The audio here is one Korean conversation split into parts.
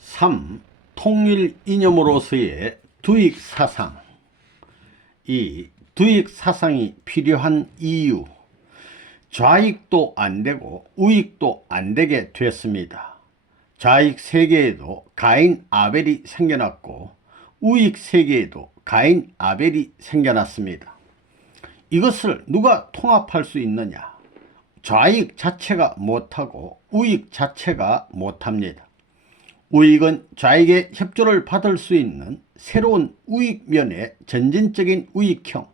3. 통일 이념으로서의 두익 사상. 이 두익 사상이 필요한 이유. 좌익도 안되고 우익도 안되게 됐습니다. 좌익 세계에도 가인 아벨이 생겨났고 우익 세계에도 가인 아벨이 생겨났습니다. 이것을 누가 통합할 수 있느냐? 좌익 자체가 못하고 우익 자체가 못합니다. 우익은 좌익의 협조를 받을 수 있는 새로운 우익면의 전진적인 우익형,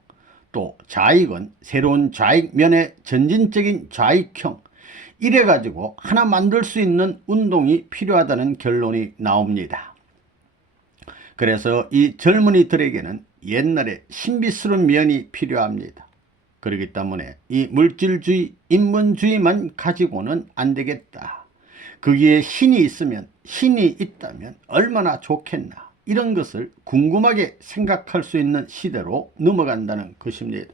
또 좌익은 새로운 좌익면의 전진적인 좌익형, 이래가지고 하나 만들 수 있는 운동이 필요하다는 결론이 나옵니다. 그래서 이 젊은이들에게는 옛날에 신비스러운 면이 필요합니다. 그렇기 때문에 이 물질주의, 인본주의만 가지고는 안 되겠다. 거기에 신이 있다면 얼마나 좋겠나, 이런 것을 궁금하게 생각할 수 있는 시대로 넘어간다는 것입니다.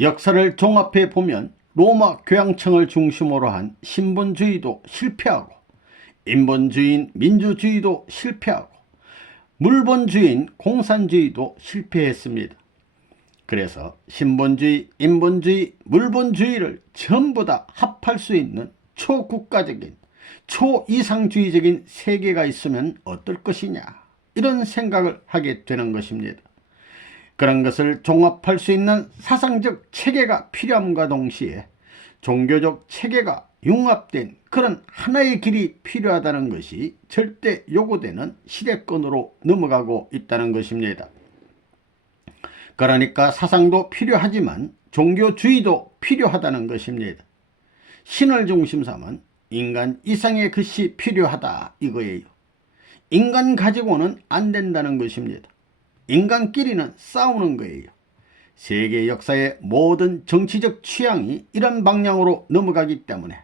역사를 종합해 보면 로마 교양청을 중심으로 한 신본주의도 실패하고, 인본주의인 민주주의도 실패하고, 물본주의인 공산주의도 실패했습니다. 그래서 신본주의, 인본주의, 물본주의를 전부 다 합할 수 있는 초국가적인, 초이상주의적인 세계가 있으면 어떨 것이냐, 이런 생각을 하게 되는 것입니다. 그런 것을 종합할 수 있는 사상적 체계가 필요함과 동시에 종교적 체계가 융합된 그런 하나의 길이 필요하다는 것이 절대 요구되는 시대권으로 넘어가고 있다는 것입니다. 그러니까 사상도 필요하지만 종교주의도 필요하다는 것입니다. 신을 중심 삼은 인간 이상의 것이 필요하다, 이거예요. 인간 가지고는 안 된다는 것입니다. 인간끼리는 싸우는 거예요. 세계 역사의 모든 정치적 취향이 이런 방향으로 넘어가기 때문에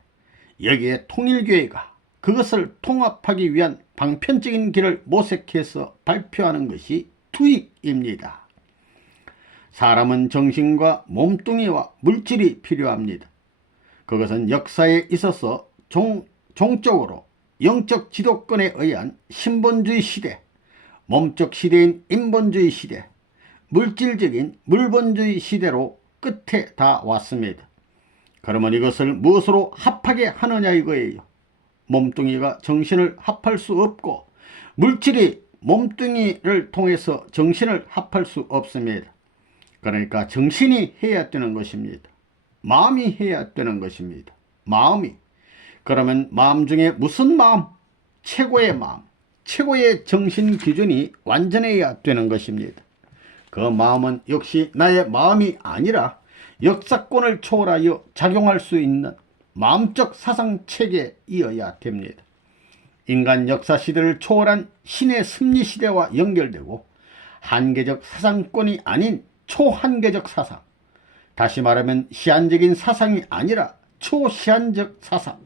여기에 통일교회가 그것을 통합하기 위한 방편적인 길을 모색해서 발표하는 것이 투익입니다. 사람은 정신과 몸뚱이와 물질이 필요합니다. 그것은 역사에 있어서 종적으로 영적 지도권에 의한 신본주의 시대, 몸적 시대인 인본주의 시대, 물질적인 물본주의 시대로 끝에 다 왔습니다. 그러면 이것을 무엇으로 합하게 하느냐, 이거예요. 몸뚱이가 정신을 합할 수 없고 물질이 몸뚱이를 통해서 정신을 합할 수 없습니다. 그러니까 정신이 해야 되는 것입니다. 마음이 해야 되는 것입니다. 마음이. 그러면 마음 중에 무슨 마음? 최고의 마음, 최고의 정신 기준이 완전해야 되는 것입니다. 그 마음은 역시 나의 마음이 아니라 역사권을 초월하여 작용할 수 있는 마음적 사상체계이어야 됩니다. 인간 역사시대를 초월한 신의 섭리시대와 연결되고 한계적 사상권이 아닌 초한계적 사상, 다시 말하면 시한적인 사상이 아니라 초시한적 사상,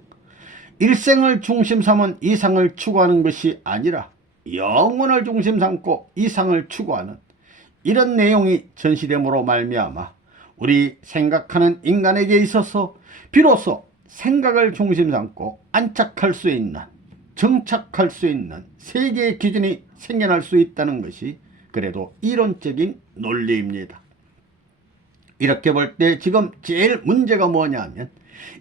일생을 중심 삼은 이상을 추구하는 것이 아니라 영혼을 중심 삼고 이상을 추구하는 이런 내용이 전시됨으로 말미암아 우리 생각하는 인간에게 있어서 비로소 생각을 중심 삼고 안착할 수 있는, 정착할 수 있는 세계의 기준이 생겨날 수 있다는 것이 그래도 이론적인 논리입니다. 이렇게 볼 때 지금 제일 문제가 뭐냐 하면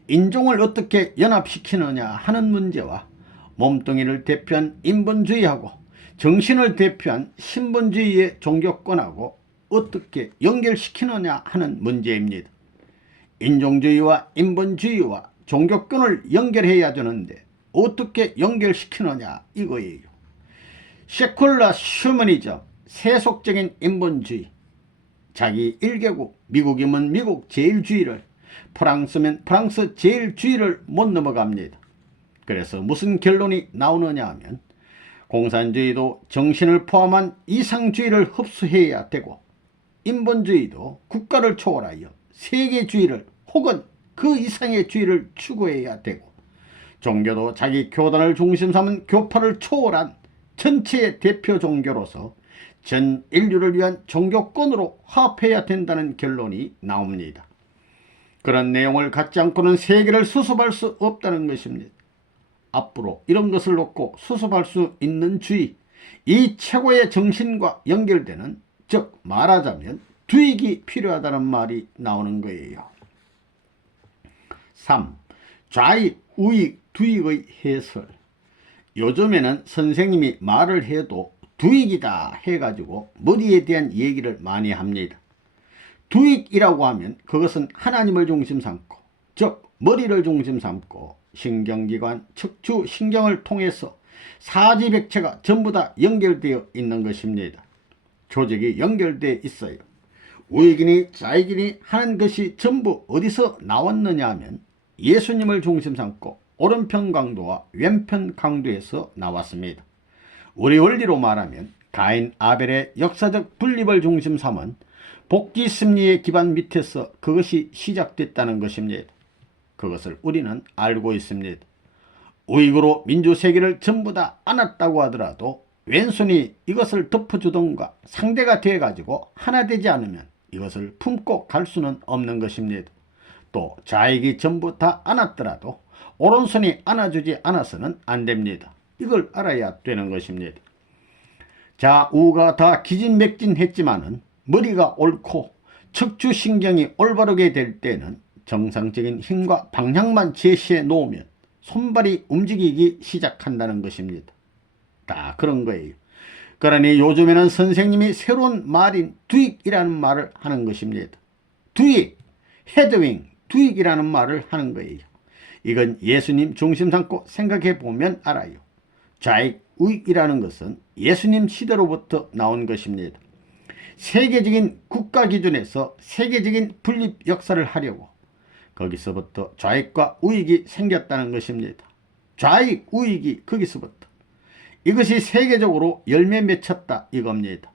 인종을 어떻게 연합시키느냐 하는 문제와 몸뚱이를 대표한 인본주의하고 정신을 대표한 신본주의의 종교권하고 어떻게 연결시키느냐 하는 문제입니다. 인종주의와 인본주의와 종교권을 연결해야 되는데 어떻게 연결시키느냐, 이거예요. 세쿨라 휴머니즘, 세속적인 인본주의, 자기 일개국, 미국이면 미국 제일주의를, 프랑스면 프랑스 제일주의를 못 넘어갑니다. 그래서 무슨 결론이 나오느냐 하면 공산주의도 정신을 포함한 이상주의를 흡수해야 되고 인본주의도 국가를 초월하여 세계주의를 혹은 그 이상의 주의를 추구해야 되고 종교도 자기 교단을 중심 삼은 교파를 초월한 전체의 대표 종교로서 전 인류를 위한 종교권으로 화합해야 된다는 결론이 나옵니다. 그런 내용을 갖지 않고는 세계를 수습할 수 없다는 것입니다. 앞으로 이런 것을 놓고 수습할 수 있는 주의, 이 최고의 정신과 연결되는, 즉 말하자면 두익이 필요하다는 말이 나오는 거예요. 3. 좌익, 우익, 두익의 해설. 요즘에는 선생님이 말을 해도 두익이다 해가지고 머리에 대한 얘기를 많이 합니다. 두익이라고 하면 그것은 하나님을 중심 삼고, 즉 머리를 중심 삼고 신경기관, 척추, 신경을 통해서 사지백체가 전부 다 연결되어 있는 것입니다. 조직이 연결되어 있어요. 우익이니 좌익이니 하는 것이 전부 어디서 나왔느냐 하면 예수님을 중심 삼고 오른편 강도와 왼편 강도에서 나왔습니다. 우리 원리로 말하면 가인 아벨의 역사적 분립을 중심 삼은 복지 심리의 기반 밑에서 그것이 시작됐다는 것입니다. 그것을 우리는 알고 있습니다. 우익으로 민주세계를 전부 다 안았다고 하더라도 왼손이 이것을 덮어주던가 상대가 돼가지고 하나 되지 않으면 이것을 품고 갈 수는 없는 것입니다. 또 좌익이 전부 다 안았더라도 오른손이 안아주지 않아서는 안 됩니다. 이걸 알아야 되는 것입니다. 좌우가 다 기진맥진했지만은 머리가 옳고 척추신경이 올바르게 될 때는 정상적인 힘과 방향만 제시해 놓으면 손발이 움직이기 시작한다는 것입니다. 다 그런 거예요. 그러니 요즘에는 선생님이 새로운 말인 두익이라는 말을 하는 것입니다. 두익, 헤드윙, 두익이라는 말을 하는 거예요. 이건 예수님 중심 삼고 생각해 보면 알아요. 좌익, 우익이라는 것은 예수님 시대로부터 나온 것입니다. 세계적인 국가 기준에서 세계적인 분립 역사를 하려고 거기서부터 좌익과 우익이 생겼다는 것입니다. 좌익, 우익이 거기서부터. 이것이 세계적으로 열매 맺혔다 이겁니다.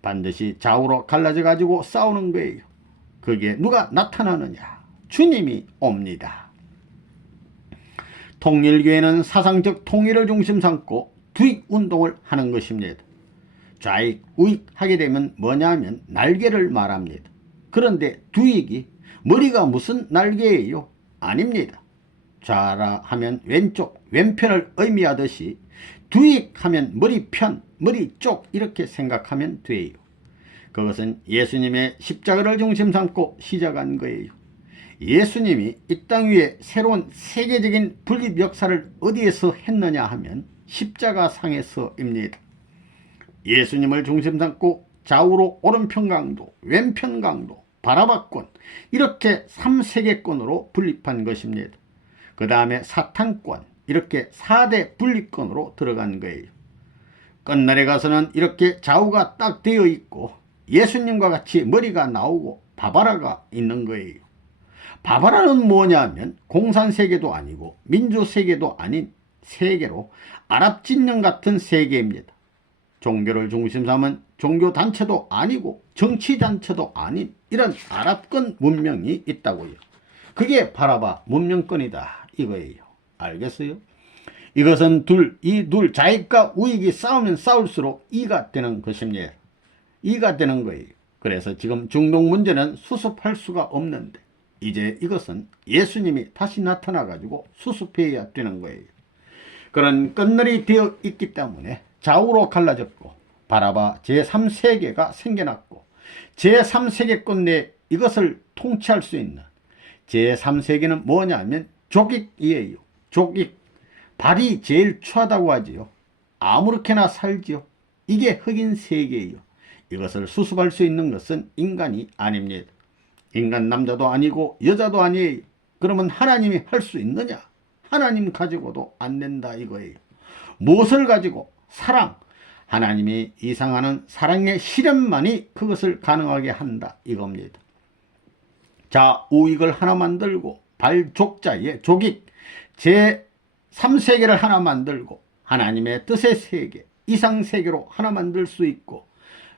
반드시 좌우로 갈라져 가지고 싸우는 거예요. 거기에 누가 나타나느냐? 주님이 옵니다. 통일교회는 사상적 통일을 중심 삼고 두익 운동을 하는 것입니다. 좌익, 우익 하게 되면 뭐냐면 날개를 말합니다. 그런데 두익이 머리가 무슨 날개예요? 아닙니다. 좌라 하면 왼쪽, 왼편을 의미하듯이 두익 하면 머리편, 머리 쪽 이렇게 생각하면 돼요. 그것은 예수님의 십자가를 중심 삼고 시작한 거예요. 예수님이 이 땅 위에 새로운 세계적인 분립 역사를 어디에서 했느냐 하면 십자가상에서입니다. 예수님을 중심 삼고 좌우로 오른편 강도, 왼편 강도, 바라바권 이렇게 3세계권으로 분립한 것입니다. 그 다음에 사탄권 이렇게 4대 분립권으로 들어간 거예요. 끝날에 가서는 이렇게 좌우가 딱 되어 있고 예수님과 같이 머리가 나오고 바바라가 있는 거예요. 바바라는 뭐냐면 공산세계도 아니고 민주세계도 아닌 세계로 아랍진영 같은 세계입니다. 종교를 중심 삼은 종교단체도 아니고 정치단체도 아닌 이런 아랍권 문명이 있다고요. 그게 바라바 문명권이다 이거예요. 알겠어요? 이것은 이 둘 좌익과 우익이 싸우면 싸울수록 이가 되는 것입니다. 이가 되는 거예요. 그래서 지금 중동 문제는 수습할 수가 없는데 이제 이것은 예수님이 다시 나타나 가지고 수습해야 되는 거예요. 그런 끝날이 되어 있기 때문에 좌우로 갈라졌고 바라바 제3세계가 생겨났고 제3세계권 내 이것을 통치할 수 있는 제3세계는 뭐냐면 조직이에요. 조직. 발이 제일 추하다고 하지요. 아무렇게나 살지요. 이게 흑인 세계예요. 이것을 수습할 수 있는 것은 인간이 아닙니다. 인간 남자도 아니고 여자도 아니에요. 그러면 하나님이 할 수 있느냐? 하나님 가지고도 안 된다 이거예요. 무엇을 가지고? 사랑. 하나님이 이상하는 사랑의 실현만이 그것을 가능하게 한다 이겁니다. 자, 우익을 하나 만들고 발족자의 조직 제3세계를 하나 만들고 하나님의 뜻의 세계, 이상세계로 하나 만들 수 있고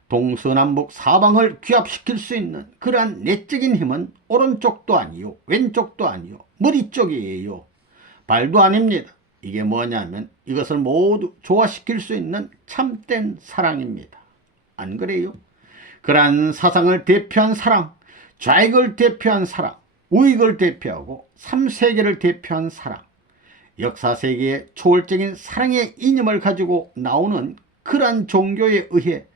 동서남북 사방을 규합시킬 수 있는 그러한 내적인 힘은 오른쪽도 아니요 왼쪽도 아니요 머리 쪽이에요. 발도 아닙니다. 이게 뭐냐면 이것을 모두 조화시킬 수 있는 참된 사랑입니다. 안 그래요? 그러한 사상을 대표한 사랑, 좌익을 대표한 사랑, 우익을 대표하고 3세계를 대표한 사랑, 역사 세계에 초월적인 사랑의 이념을 가지고 나오는 그러한 종교에 의해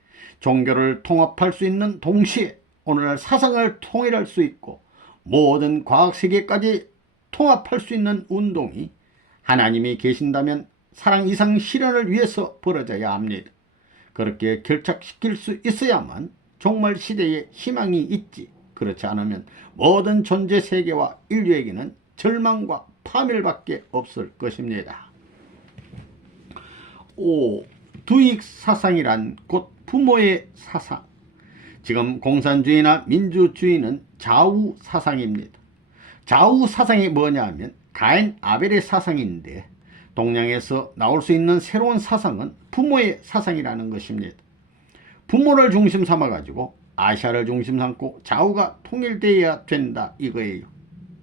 종교를 통합할 수 있는 동시에 오늘날 사상을 통일할 수 있고 모든 과학세계까지 통합할 수 있는 운동이 하나님이 계신다면 사랑 이상 실현을 위해서 벌어져야 합니다. 그렇게 결착시킬 수 있어야만 종말 시대에 희망이 있지, 그렇지 않으면 모든 존재 세계와 인류에게는 절망과 파멸밖에 없을 것입니다. 5. 두익 사상이란 곧 부모의 사상. 지금 공산주의나 민주주의는 좌우 사상입니다. 좌우 사상이 뭐냐 하면 가인 아벨의 사상인데, 동양에서 나올 수 있는 새로운 사상은 부모의 사상이라는 것입니다. 부모를 중심 삼아 가지고 아시아를 중심 삼고 좌우가 통일되어야 된다 이거예요.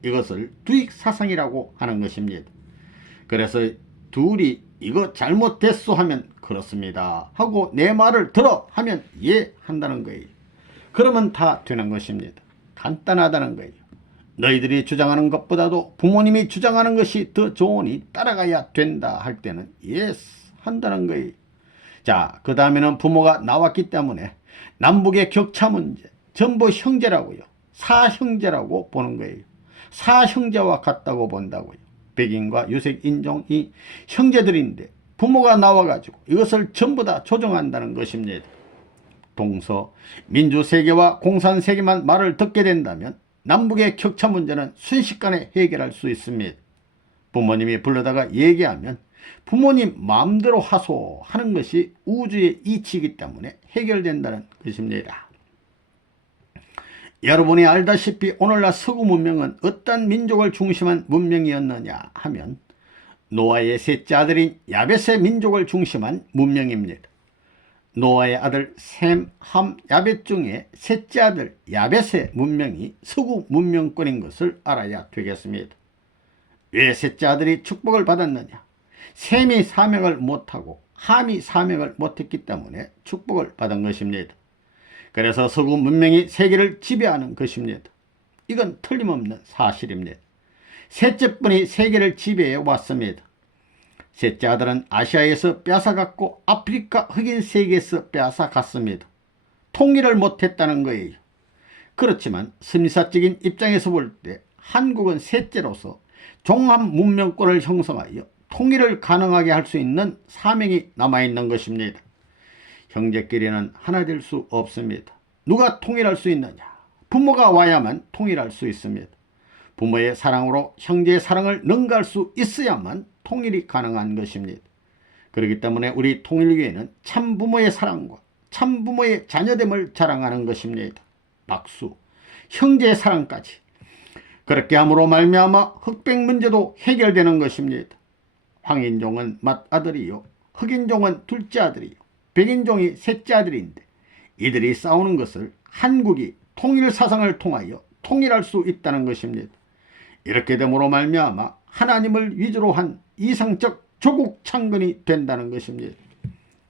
이것을 두익 사상이라고 하는 것입니다. 그래서 둘이 이거 잘못됐어 하면 그렇습니다 하고 내 말을 들어 하면 예 한다는 거예요. 그러면 다 되는 것입니다. 간단하다는 거예요. 너희들이 주장하는 것보다도 부모님이 주장하는 것이 더 좋으니 따라가야 된다 할 때는 예스 한다는 거예요. 자, 그 다음에는 부모가 나왔기 때문에 남북의 격차 문제 전부 형제라고요. 사형제라고 보는 거예요. 사형제와 같다고 본다고요. 백인과 유색 인종이 형제들인데 부모가 나와가지고 이것을 전부 다 조정한다는 것입니다. 동서 민주세계와 공산세계만 말을 듣게 된다면 남북의 격차 문제는 순식간에 해결할 수 있습니다. 부모님이 불러다가 얘기하면 부모님 마음대로 하소 하는 것이 우주의 이치이기 때문에 해결된다는 것입니다. 여러분이 알다시피 오늘날 서구 문명은 어떤 민족을 중심한 문명이었느냐 하면 노아의 셋째 아들인 야벳의 민족을 중심한 문명입니다. 노아의 아들 셈, 함, 야벳 중에 셋째 아들 야벳의 문명이 서구 문명권인 것을 알아야 되겠습니다. 왜 셋째 아들이 축복을 받았느냐? 셈이 사명을 못하고 함이 사명을 못했기 때문에 축복을 받은 것입니다. 그래서 서구 문명이 세계를 지배하는 것입니다. 이건 틀림없는 사실입니다. 셋째 분이 세계를 지배해 왔습니다. 셋째 아들은 아시아에서 뺏어갔고 아프리카 흑인 세계에서 뺏어갔습니다. 통일을 못했다는 거예요. 그렇지만 심리사적인 입장에서 볼 때 한국은 셋째로서 종합 문명권을 형성하여 통일을 가능하게 할 수 있는 사명이 남아있는 것입니다. 형제끼리는 하나 될 수 없습니다. 누가 통일할 수 있느냐? 부모가 와야만 통일할 수 있습니다. 부모의 사랑으로 형제의 사랑을 능가할 수 있어야만 통일이 가능한 것입니다. 그렇기 때문에 우리 통일교회는 참부모의 사랑과 참부모의 자녀됨을 자랑하는 것입니다. 박수. 형제의 사랑까지. 그렇게 함으로 말미암아 흑백 문제도 해결되는 것입니다. 황인종은 맏아들이요, 흑인종은 둘째 아들이요, 백인종이 셋째 아들인데 이들이 싸우는 것을 한국이 통일사상을 통하여 통일할 수 있다는 것입니다. 이렇게 됨으로 말미암아 하나님을 위주로 한 이상적 조국 창건이 된다는 것입니다.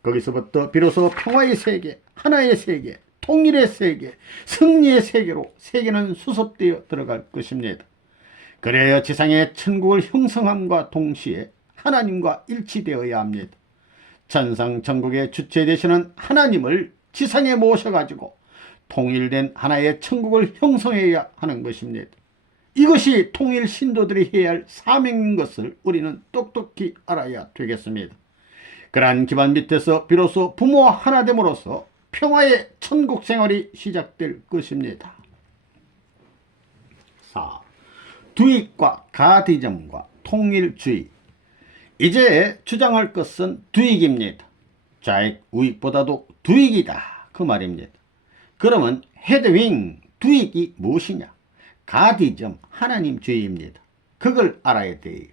거기서부터 비로소 평화의 세계, 하나의 세계, 통일의 세계, 승리의 세계로 세계는 수습되어 들어갈 것입니다. 그래야 지상의 천국을 형성함과 동시에 하나님과 일치되어야 합니다. 천상 천국의 주체 되시는 하나님을 지상에 모셔가지고 통일된 하나의 천국을 형성해야 하는 것입니다. 이것이 통일 신도들이 해야 할 사명인 것을 우리는 똑똑히 알아야 되겠습니다. 그러한 기반 밑에서 비로소 부모와 하나 됨으로써 평화의 천국 생활이 시작될 것입니다. 4. 두익과 가디즘과 통일주의. 이제 주장할 것은 두익입니다. 좌익, 우익보다도 두익이다 그 말입니다. 그러면 헤드윙, 두익이 무엇이냐? 가디즘, 하나님주의입니다. 그걸 알아야 돼요.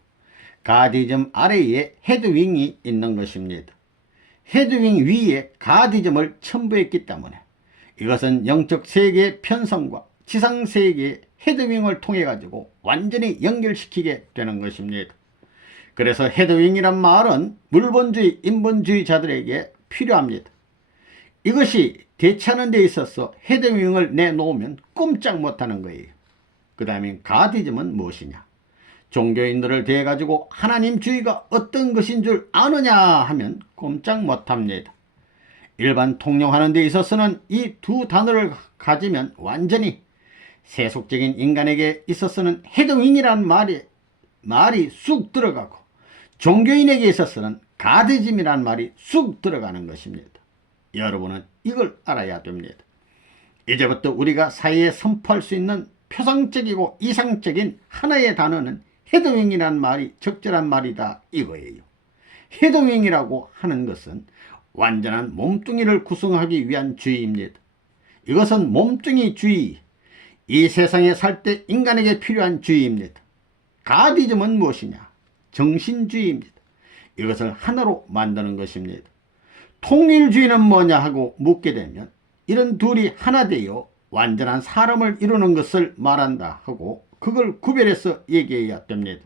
가디즘 아래에 헤드윙이 있는 것입니다. 헤드윙 위에 가디즘을 첨부했기 때문에 이것은 영적 세계의 편성과 지상 세계의 헤드윙을 통해 가지고 완전히 연결시키게 되는 것입니다. 그래서 헤드윙이란 말은 물본주의, 인본주의자들에게 필요합니다. 이것이 대체하는 데 있어서 헤드윙을 내놓으면 꼼짝 못하는 거예요. 그 다음에 가디즘은 무엇이냐? 종교인들을 대해 가지고 하나님주의가 어떤 것인 줄 아느냐 하면 꼼짝 못합니다. 일반 통용하는 데 있어서는 이 두 단어를 가지면 완전히 세속적인 인간에게 있어서는 헤드윙이라는 말이 쑥 들어가고, 종교인에게 있어서는 가드즘이라는 말이 쑥 들어가는 것입니다. 여러분은 이걸 알아야 됩니다. 이제부터 우리가 사회에 선포할 수 있는 표상적이고 이상적인 하나의 단어는 헤드윙이라는 말이 적절한 말이다 이거예요. 헤드윙이라고 하는 것은 완전한 몸뚱이를 구성하기 위한 주의입니다. 이것은 몸뚱이주의, 이 세상에 살 때 인간에게 필요한 주의입니다. 가디즘은 무엇이냐? 정신주의입니다. 이것을 하나로 만드는 것입니다. 통일주의는 뭐냐 하고 묻게 되면 이런 둘이 하나 되어 완전한 사람을 이루는 것을 말한다 하고 그걸 구별해서 얘기해야 됩니다.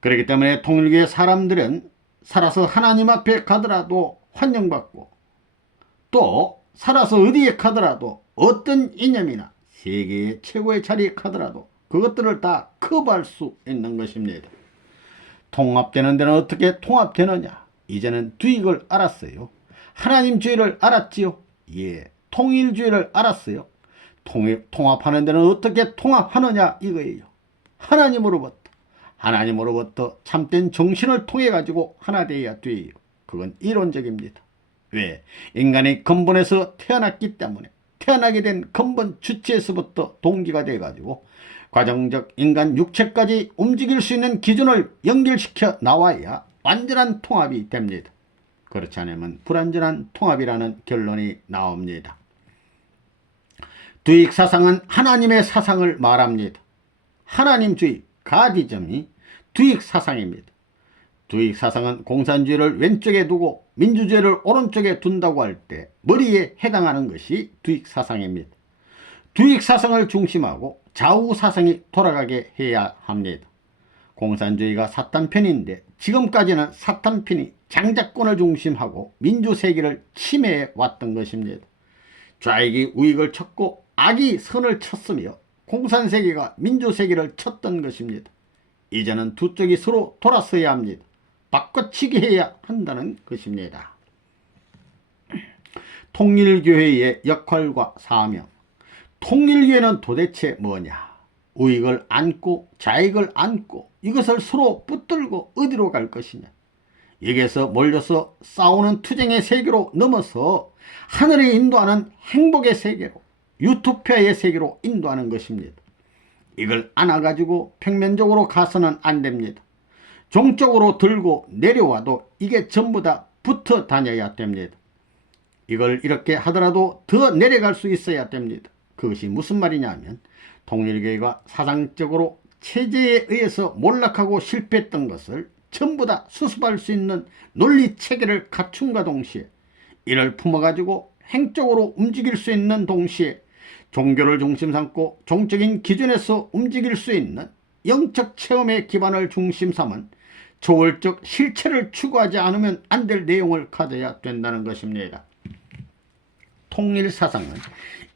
그렇기 때문에 통일교의 사람들은 살아서 하나님 앞에 가더라도 환영받고, 또 살아서 어디에 가더라도 어떤 이념이나 세계의 최고의 자리에 가더라도 그것들을 다 커버할 수 있는 것입니다. 통합되는 데는 어떻게 통합되느냐? 이제는 두익을 알았어요. 하나님주의를 알았지요. 예, 통일주의를 알았어요. 통합하는 데는 어떻게 통합하느냐 이거예요. 하나님으로부터 참된 정신을 통해 가지고 하나 되어야 돼요. 그건 이론적입니다. 왜? 인간의 근본에서 태어났기 때문에 태어나게 된 근본 주체에서부터 동기가 돼 가지고 과정적 인간 육체까지 움직일 수 있는 기준을 연결시켜 나와야 완전한 통합이 됩니다. 그렇지 않으면 불완전한 통합이라는 결론이 나옵니다. 두익 사상은 하나님의 사상을 말합니다. 하나님주의, 가디즘이 두익 사상입니다. 두익 사상은 공산주의를 왼쪽에 두고 민주주의를 오른쪽에 둔다고 할 때 머리에 해당하는 것이 두익 사상입니다. 두익 사상을 중심하고 좌우 사상이 돌아가게 해야 합니다. 공산주의가 사탄편인데 지금까지는 사탄편이 장자권을 중심하고 민주세계를 침해해 왔던 것입니다. 좌익이 우익을 쳤고 악이 선을 쳤으며 공산세계가 민주세계를 쳤던 것입니다. 이제는 두 쪽이 서로 돌아서야 합니다. 바꿔치기 해야 한다는 것입니다. 통일교회의 역할과 사명. 통일교회는 도대체 뭐냐? 우익을 안고 좌익을 안고 이것을 서로 붙들고 어디로 갈 것이냐? 여기에서 몰려서 싸우는 투쟁의 세계로 넘어서 하늘에 인도하는 행복의 세계로, 유토피아의 세계로 인도하는 것입니다. 이걸 안아가지고 평면적으로 가서는 안 됩니다. 종적으로 들고 내려와도 이게 전부 다 붙어 다녀야 됩니다. 이걸 이렇게 하더라도 더 내려갈 수 있어야 됩니다. 그것이 무슨 말이냐면 통일교회가 사상적으로 체제에 의해서 몰락하고 실패했던 것을 전부 다 수습할 수 있는 논리 체계를 갖춘과 동시에 이를 품어가지고 행적으로 움직일 수 있는 동시에 종교를 중심 삼고 종적인 기준에서 움직일 수 있는 영적 체험의 기반을 중심 삼은 초월적 실체를 추구하지 않으면 안 될 내용을 가져야 된다는 것입니다. 통일사상은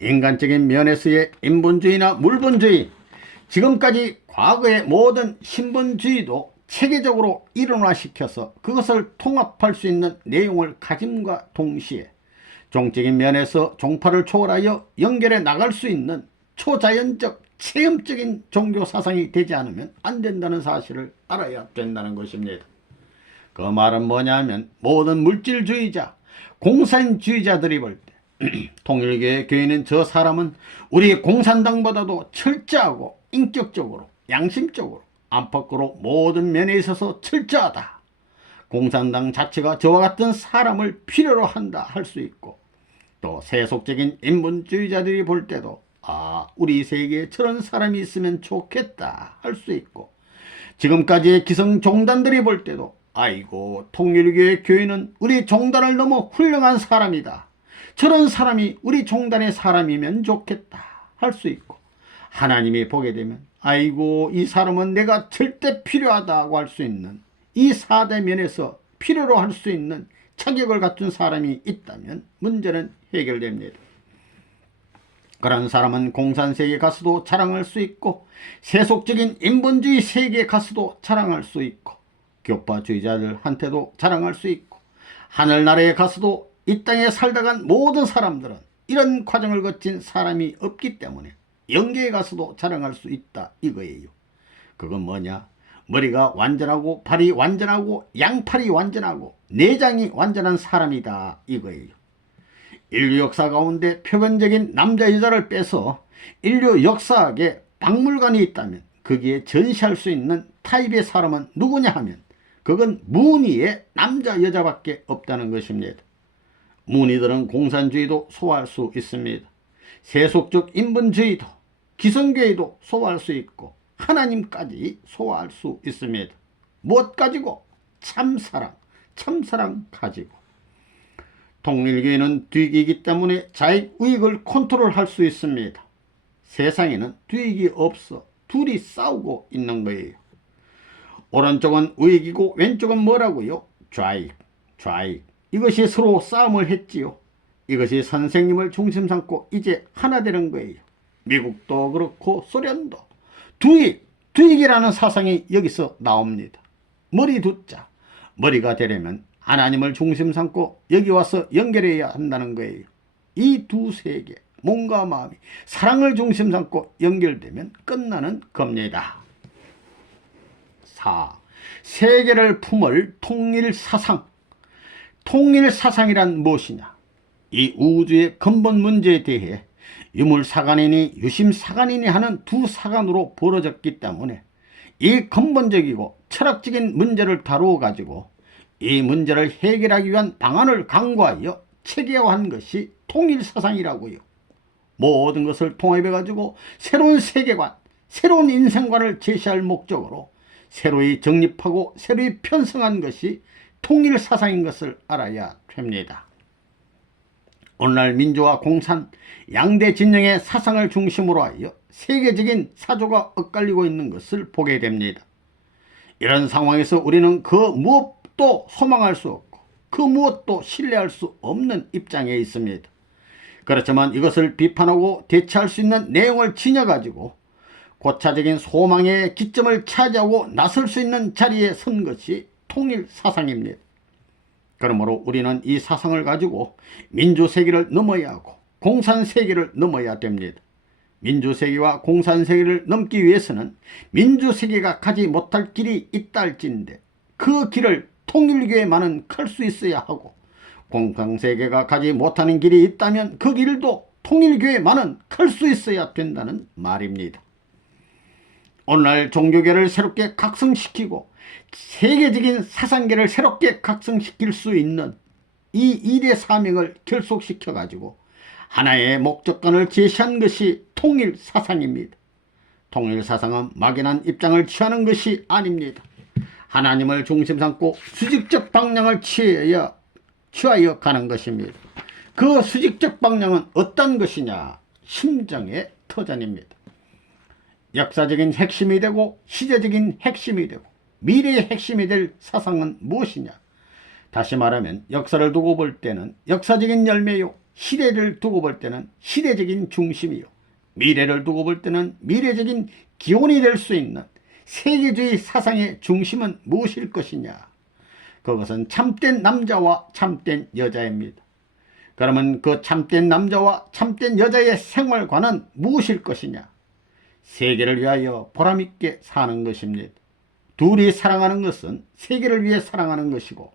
인간적인 면에서의 인본주의나 물본주의, 지금까지 과거의 모든 신본주의도 체계적으로 일원화시켜서 그것을 통합할 수 있는 내용을 가짐과 동시에 종적인 면에서 종파를 초월하여 연결해 나갈 수 있는 초자연적 체험적인 종교사상이 되지 않으면 안 된다는 사실을 알아야 된다는 것입니다. 그 말은 뭐냐면 모든 물질주의자, 공산주의자들이 볼 때 통일교의 교인은 저 사람은 우리 공산당보다도 철저하고 인격적으로 양심적으로 안팎으로 모든 면에 있어서 철저하다. 공산당 자체가 저와 같은 사람을 필요로 한다 할 수 있고, 또 세속적인 인본주의자들이 볼 때도 우리 세계에 저런 사람이 있으면 좋겠다 할 수 있고, 지금까지의 기성종단들이 볼 때도 아이고 통일교의 교인은 우리 종단을 넘어 훌륭한 사람이다, 저런 사람이 우리 종단의 사람이면 좋겠다 할 수 있고, 하나님이 보게 되면 아이고 이 사람은 내가 절대 필요하다고 할 수 있는 이 사대면에서 필요로 할 수 있는 자격을 갖춘 사람이 있다면 문제는 해결됩니다. 그런 사람은 공산세계에 가서도 자랑할 수 있고 세속적인 인본주의 세계에 가서도 자랑할 수 있고 교파주의자들한테도 자랑할 수 있고 하늘나라에 가서도 이 땅에 살다 간 모든 사람들은 이런 과정을 거친 사람이 없기 때문에 영계에 가서도 자랑할 수 있다 이거예요. 그건 뭐냐? 머리가 완전하고 발이 완전하고 양팔이 완전하고 내장이 완전한 사람이다 이거예요. 인류 역사 가운데 표면적인 남자 여자를 빼서 인류 역사학에 박물관이 있다면 거기에 전시할 수 있는 타입의 사람은 누구냐 하면 그건 무늬의 남자 여자밖에 없다는 것입니다. 무늬들은 공산주의도 소화할 수 있습니다. 세속적 인본주의도 기성교회도 소화할 수 있고 하나님까지 소화할 수 있습니다. 무엇 가지고? 참사랑 가지고. 통일교회는 득이기 때문에 자익 우익을 컨트롤할 수 있습니다. 세상에는 득이 없어 둘이 싸우고 있는 거예요. 오른쪽은 우익이고 왼쪽은 뭐라고요? 좌익. 이것이 서로 싸움을 했지요. 이것이 선생님을 중심 삼고 이제 하나 되는 거예요. 미국도 그렇고 소련도 득이라는 사상이 여기서 나옵니다. 머리 두자. 머리가 되려면 하나님을 중심 삼고 여기 와서 연결해야 한다는 거예요. 이 두 세계, 몸과 마음이 사랑을 중심 삼고 연결되면 끝나는 겁니다. 4. 세계를 품을 통일사상. 통일사상이란 무엇이냐? 이 우주의 근본 문제에 대해 유물사관이니 유심사관이니 하는 두 사관으로 벌어졌기 때문에 이 근본적이고 철학적인 문제를 다루어 가지고 이 문제를 해결하기 위한 방안을 강구하여 체계화한 것이 통일사상이라고요. 모든 것을 통합해 가지고 새로운 세계관, 새로운 인생관을 제시할 목적으로 새로이 정립하고 새로이 편성한 것이 통일사상인 것을 알아야 됩니다. 오늘날 민주화 공산 양대 진영의 사상을 중심으로 하여 세계적인 사조가 엇갈리고 있는 것을 보게 됩니다. 이런 상황에서 우리는 그 무엇도 소망할 수 없고 그 무엇도 신뢰할 수 없는 입장에 있습니다. 그렇지만 이것을 비판하고 대처할 수 있는 내용을 지녀가지고 고차적인 소망의 기점을 차지하고 나설 수 있는 자리에 선 것이 통일사상입니다. 그러므로 우리는 이 사상을 가지고 민주세계를 넘어야 하고 공산세계를 넘어야 됩니다. 민주세계와 공산세계를 넘기 위해서는 민주세계가 가지 못할 길이 있다 할지인데 그 길을 통일교회만은 갈 수 있어야 하고 공산세계가 가지 못하는 길이 있다면 그 길도 통일교회만은 갈 수 있어야 된다는 말입니다. 오늘날 종교계를 새롭게 각성시키고 세계적인 사상계를 새롭게 각성시킬 수 있는 이 일의 사명을 결속시켜 가지고 하나의 목적관을 제시한 것이 통일사상입니다. 통일사상은 막연한 입장을 취하는 것이 아닙니다. 하나님을 중심 삼고 수직적 방향을 취하여 가는 것입니다. 그 수직적 방향은 어떤 것이냐? 심정의 터전입니다. 역사적인 핵심이 되고 시대적인 핵심이 되고 미래의 핵심이 될 사상은 무엇이냐? 다시 말하면 역사를 두고 볼 때는 역사적인 열매요, 시대를 두고 볼 때는 시대적인 중심이요, 미래를 두고 볼 때는 미래적인 기원이 될 수 있는 세계주의 사상의 중심은 무엇일 것이냐? 그것은 참된 남자와 참된 여자입니다. 그러면 그 참된 남자와 참된 여자의 생활관은 무엇일 것이냐? 세계를 위하여 보람있게 사는 것입니다. 둘이 사랑하는 것은 세계를 위해 사랑하는 것이고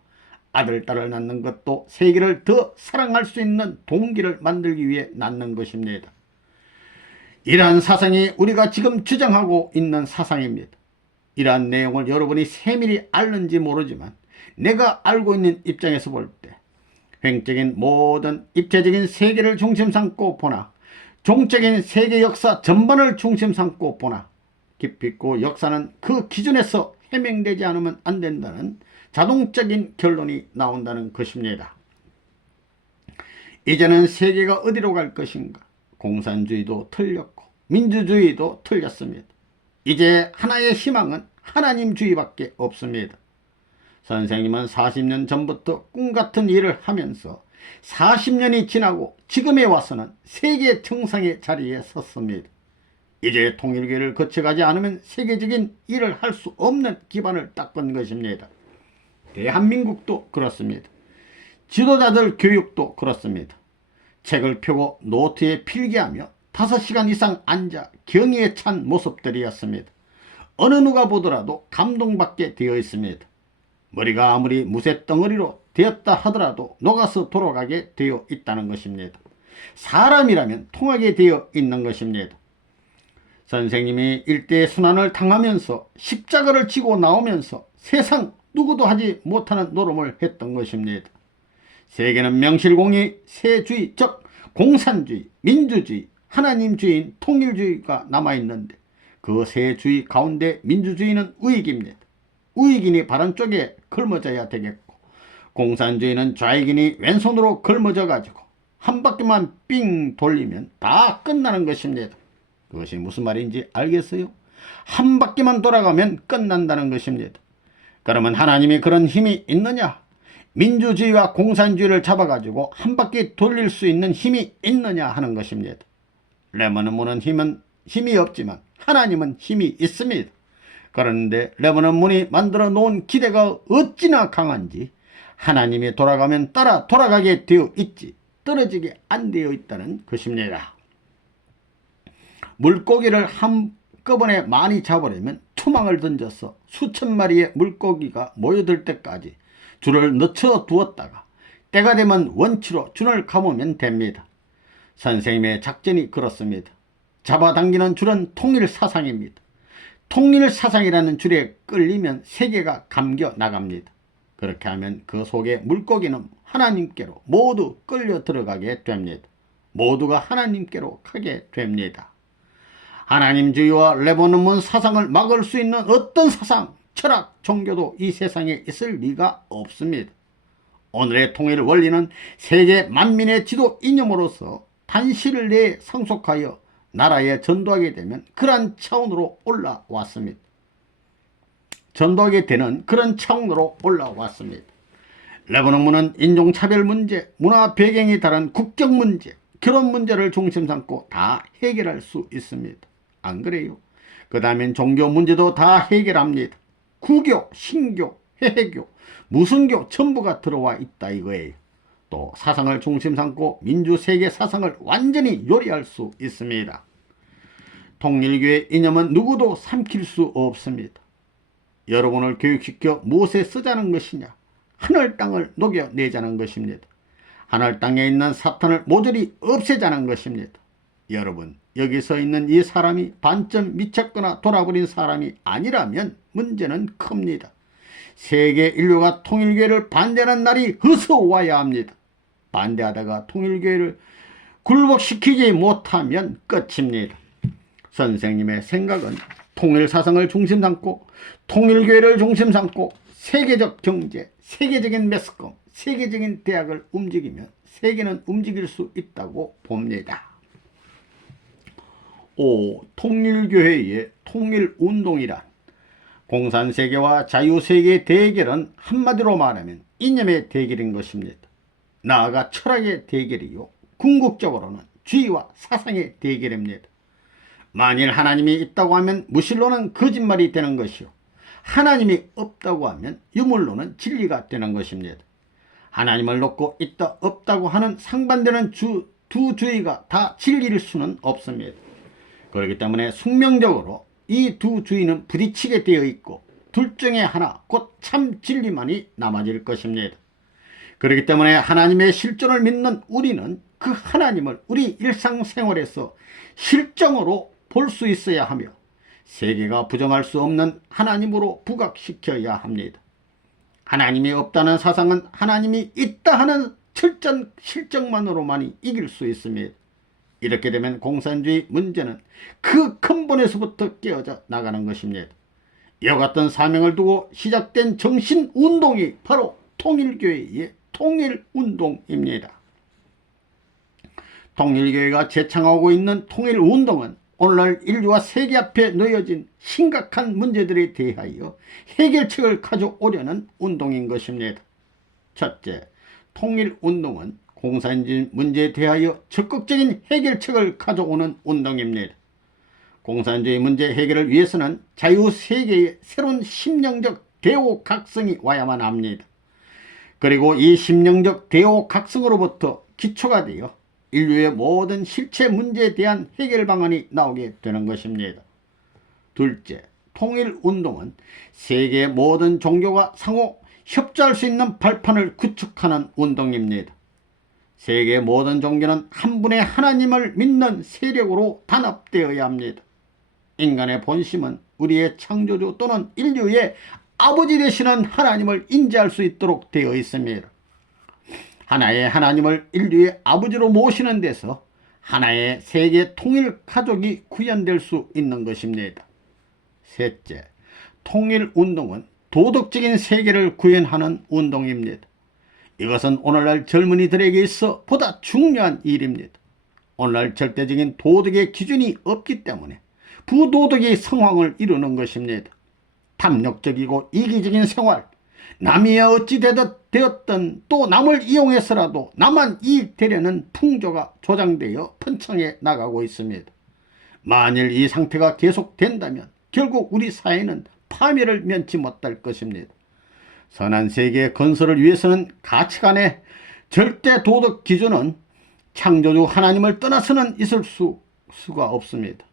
아들, 딸을 낳는 것도 세계를 더 사랑할 수 있는 동기를 만들기 위해 낳는 것입니다. 이러한 사상이 우리가 지금 주장하고 있는 사상입니다. 이러한 내용을 여러분이 세밀히 알는지 모르지만 내가 알고 있는 입장에서 볼 때 횡적인 모든 입체적인 세계를 중심 삼고 보나 종적인 세계 역사 전반을 중심 삼고 보나 깊이 있고 역사는 그 기준에서 해명되지 않으면 안 된다는 자동적인 결론이 나온다는 것입니다. 이제는 세계가 어디로 갈 것인가? 공산주의도 틀렸고 민주주의도 틀렸습니다. 이제 하나의 희망은 하나님주의밖에 없습니다. 선생님은 40년 전부터 꿈같은 일을 하면서 40년이 지나고 지금에 와서는 세계 정상의 자리에 섰습니다. 이제 통일교회를 거쳐가지 않으면 세계적인 일을 할 수 없는 기반을 닦은 것입니다. 대한민국도 그렇습니다. 지도자들 교육도 그렇습니다. 책을 펴고 노트에 필기하며 5시간 이상 앉아 경의에 찬 모습들이었습니다. 어느 누가 보더라도 감동받게 되어 있습니다. 머리가 아무리 무쇠덩어리로 되었다 하더라도 녹아서 돌아가게 되어 있다는 것입니다. 사람이라면 통하게 되어 있는 것입니다. 선생님이 일대의 순환을 당하면서 십자가를 지고 나오면서 세상 누구도 하지 못하는 노름을 했던 것입니다. 세계는 명실공히 세주의, 즉 공산주의, 민주주의, 하나님주의인 통일주의가 남아있는데 그 세주의 가운데 민주주의는 우익입니다. 우익인이 바른 쪽에 걸머져야 되겠고 공산주의는 좌익인이 왼손으로 걸머져 가지고 한 바퀴만 삥 돌리면 다 끝나는 것입니다. 그것이 무슨 말인지 알겠어요? 한 바퀴만 돌아가면 끝난다는 것입니다. 그러면 하나님이 그런 힘이 있느냐? 민주주의와 공산주의를 잡아가지고 한 바퀴 돌릴 수 있는 힘이 있느냐 하는 것입니다. 레몬은 문은 힘이 없지만 하나님은 힘이 있습니다. 그런데 레몬은 문이 만들어 놓은 기대가 어찌나 강한지 하나님이 돌아가면 따라 돌아가게 되어 있지 떨어지게 안 되어 있다는 것입니다. 물고기를 한꺼번에 많이 잡으려면 투망을 던져서 수천 마리의 물고기가 모여들 때까지 줄을 늦춰 두었다가 때가 되면 원치로 줄을 감으면 됩니다. 선생님의 작전이 그렇습니다. 잡아당기는 줄은 통일사상입니다. 통일사상이라는 줄에 끌리면 세계가 감겨 나갑니다. 그렇게 하면 그 속에 물고기는 하나님께로 모두 끌려 들어가게 됩니다. 모두가 하나님께로 가게 됩니다. 하나님주의와 레바논문 사상을 막을 수 있는 어떤 사상, 철학, 종교도 이 세상에 있을 리가 없습니다. 오늘의 통일 원리는 세계 만민의 지도 이념으로서 단시를 내에 상속하여 나라에 전도하게 되면 그런 차원으로 올라왔습니다. 전도하게 되는 그런 차원으로 올라왔습니다. 레바논문은 인종차별 문제, 문화 배경이 다른 국적 문제, 결혼 문제를 중심 삼고 다 해결할 수 있습니다. 안 그래요? 그 다음엔 종교 문제도 다 해결합니다. 구교, 신교, 해외교, 무슨교 전부가 들어와 있다 이거예요. 또 사상을 중심 삼고 민주세계 사상을 완전히 요리할 수 있습니다. 통일교의 이념은 누구도 삼킬 수 없습니다. 여러분을 교육시켜 무엇에 쓰자는 것이냐? 하늘 땅을 녹여내자는 것입니다. 하늘 땅에 있는 사탄을 모조리 없애자는 것입니다. 여러분, 여기 서 있는 이 사람이 반쯤 미쳤거나 돌아버린 사람이 아니라면 문제는 큽니다. 세계 인류가 통일교회를 반대하는 날이 어서 와야 합니다. 반대하다가 통일교회를 굴복시키지 못하면 끝입니다. 선생님의 생각은 통일사상을 중심 삼고 통일교회를 중심 삼고 세계적 경제, 세계적인 매스컴, 세계적인 대학을 움직이면 세계는 움직일 수 있다고 봅니다. 5. 통일교회의 통일운동이란 공산세계와 자유세계의 대결은 한마디로 말하면 이념의 대결인 것입니다. 나아가 철학의 대결이요, 궁극적으로는 주의와 사상의 대결입니다. 만일 하나님이 있다고 하면 무실로는 거짓말이 되는 것이요, 하나님이 없다고 하면 유물로는 진리가 되는 것입니다. 하나님을 놓고 있다 없다고 하는 상반되는 두 주의가 다 진리일 수는 없습니다. 그렇기 때문에 숙명적으로 이 두 주의는 부딪히게 되어 있고 둘 중에 하나, 곧 참 진리만이 남아질 것입니다. 그렇기 때문에 하나님의 실존을 믿는 우리는 그 하나님을 우리 일상생활에서 실정으로 볼 수 있어야 하며 세계가 부정할 수 없는 하나님으로 부각시켜야 합니다. 하나님이 없다는 사상은 하나님이 있다 하는 철저한 실정만으로만이 이길 수 있습니다. 이렇게 되면 공산주의 문제는 그 근본에서부터 깨어져 나가는 것입니다. 이와 같은 사명을 두고 시작된 정신운동이 바로 통일교회의 통일운동입니다. 통일교회가 제창하고 있는 통일운동은 오늘날 인류와 세계 앞에 놓여진 심각한 문제들에 대하여 해결책을 가져오려는 운동인 것입니다. 첫째, 통일운동은 공산주의 문제에 대하여 적극적인 해결책을 가져오는 운동입니다. 공산주의 문제 해결을 위해서는 자유세계의 새로운 심령적 대오각성이 와야만 합니다. 그리고 이 심령적 대오각성으로부터 기초가 되어 인류의 모든 실체 문제에 대한 해결 방안이 나오게 되는 것입니다. 둘째, 통일운동은 세계의 모든 종교가 상호 협조할 수 있는 발판을 구축하는 운동입니다. 세계의 모든 종교는 한 분의 하나님을 믿는 세력으로 단합되어야 합니다. 인간의 본심은 우리의 창조주 또는 인류의 아버지 되시는 하나님을 인지할 수 있도록 되어 있습니다. 하나의 하나님을 인류의 아버지로 모시는 데서 하나의 세계 통일 가족이 구현될 수 있는 것입니다. 셋째, 통일운동은 도덕적인 세계를 구현하는 운동입니다. 이것은 오늘날 젊은이들에게 있어 보다 중요한 일입니다. 오늘날 절대적인 도덕의 기준이 없기 때문에 부도덕의 상황을 이루는 것입니다. 탐욕적이고 이기적인 생활, 남이야 어찌 되었든 또 남을 이용해서라도 나만 이익되려는 풍조가 조장되어 번창해 나가고 있습니다. 만일 이 상태가 계속된다면 결국 우리 사회는 파멸을 면치 못할 것입니다. 선한 세계 건설을 위해서는 가치관의 절대 도덕 기준은 창조주 하나님을 떠나서는 있을 수가 없습니다.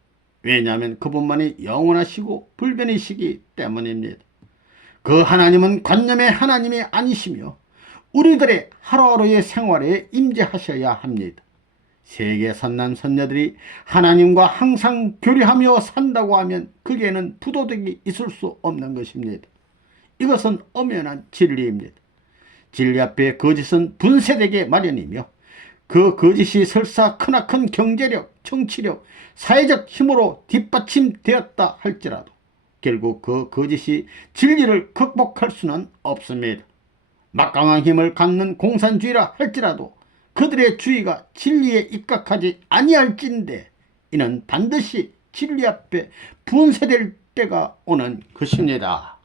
왜냐하면 그분만이 영원하시고 불변이시기 때문입니다. 그 하나님은 관념의 하나님이 아니시며 우리들의 하루하루의 생활에 임재하셔야 합니다. 세계 선남 선녀들이 하나님과 항상 교류하며 산다고 하면 거기에는 부도덕이 있을 수 없는 것입니다. 이것은 엄연한 진리입니다. 진리 앞에 거짓은 분쇄되게 마련이며 그 거짓이 설사 크나큰 경제력, 정치력, 사회적 힘으로 뒷받침되었다 할지라도 결국 그 거짓이 진리를 극복할 수는 없습니다. 막강한 힘을 갖는 공산주의라 할지라도 그들의 주의가 진리에 입각하지 아니할진대 이는 반드시 진리 앞에 분쇄될 때가 오는 것입니다.